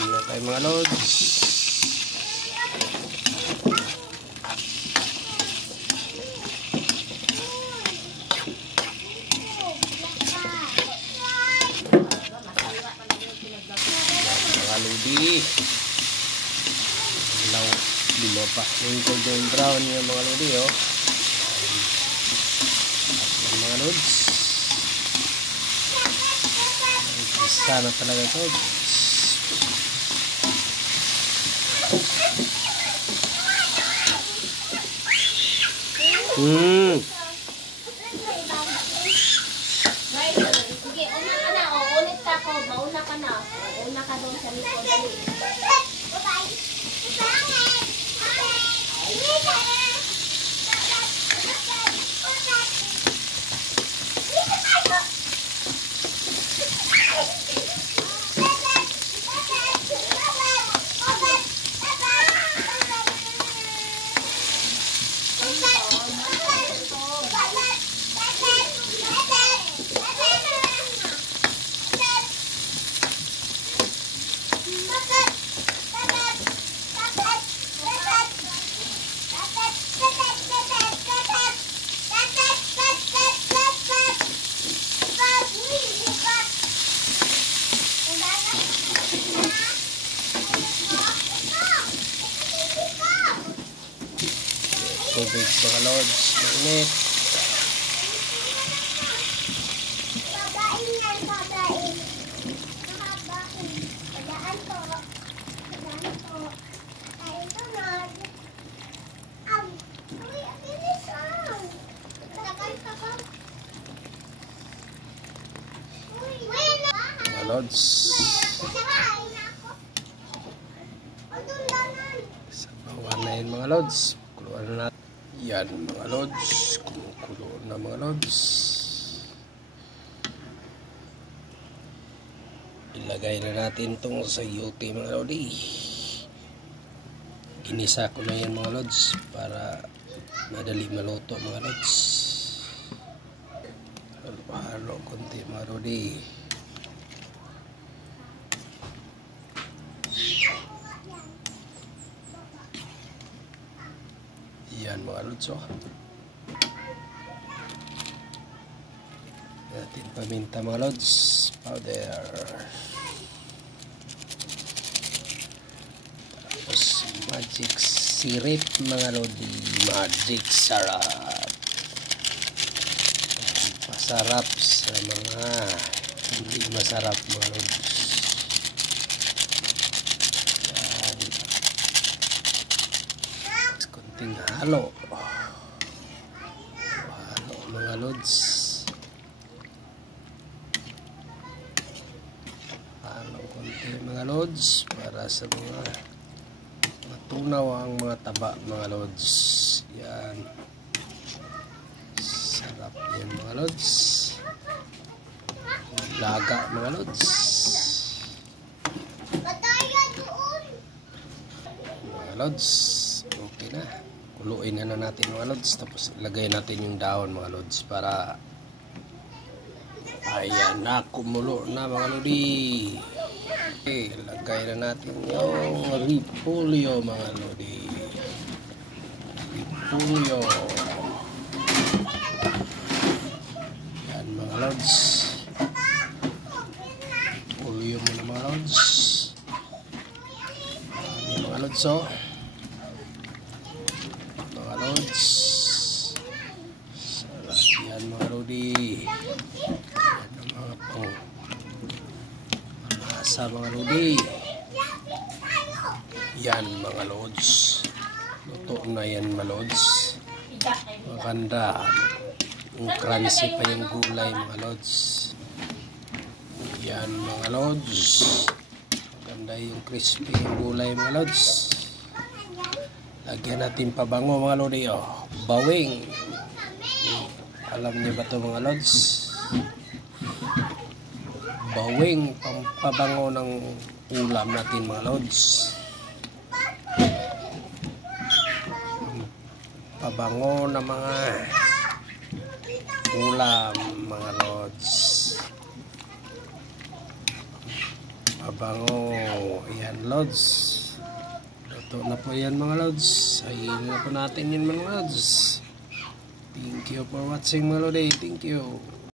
Yan na tayo mga lods. Mga lodi. Lima pa. Yung golden brown yung mga lodi oh. Mga lods. Isa na talaga ito. Sige, una ka na. Ulit ka ko. Mauna ka na. Una ka doon sa likod. Tubig mga lods, mainit. Mga lods. Sa bawah na yun mga lods. Kuluan na natin. Yan mga lods, kumukulo na mga lods. Ilagay na natin itong sayote mga lodi. Ginisa ko na yan mga lods para madali maluto mga lods. Halo-halo konti mga lodi. Yan mga lods oh. Natin paminta mga lods. Powder. Tapos magic syrup mga lodi. Magic sarap. Pasarap sa mga hindi masarap mga lods. Halo. Halo mga lods. Halo konti mga lods para sa mga matunaw ang mga taba mga lods. Yan. Sarap yan mga lods. Laga mga lods. Mga lods. Okay na. Kuluin na natin mga lods. Tapos ilagay natin yung dahon mga lods para ayan na, kumulo na mga lodi. Okay, ilagay na natin yung repolyo mga lodi. Repolyo. Yan mga lods. Repolyo muna mga lods. Yan mga lods oh. Lods. Sarap yan mga lodi. Yan ang mga po. Malasa mga lodi. Yan mga lods. Luto na yan mga lods. Maganda. Yung crunchy pa yung gulay mga lods. Yan mga lods. Maganda yung crispy yung gulay mga lods. Lagyan natin pabango mga lodi oh. Bawing. Alam niyo ba ito mga lods? Bawing pampabango ng ulam natin mga lods. Pabango ng mga ulam mga lods. Pabango. Ayan, Lods. Luto na po yan mga Lods. Hayin na po natin yan mga Lods. Thank you for watching mga Lodi. Thank you.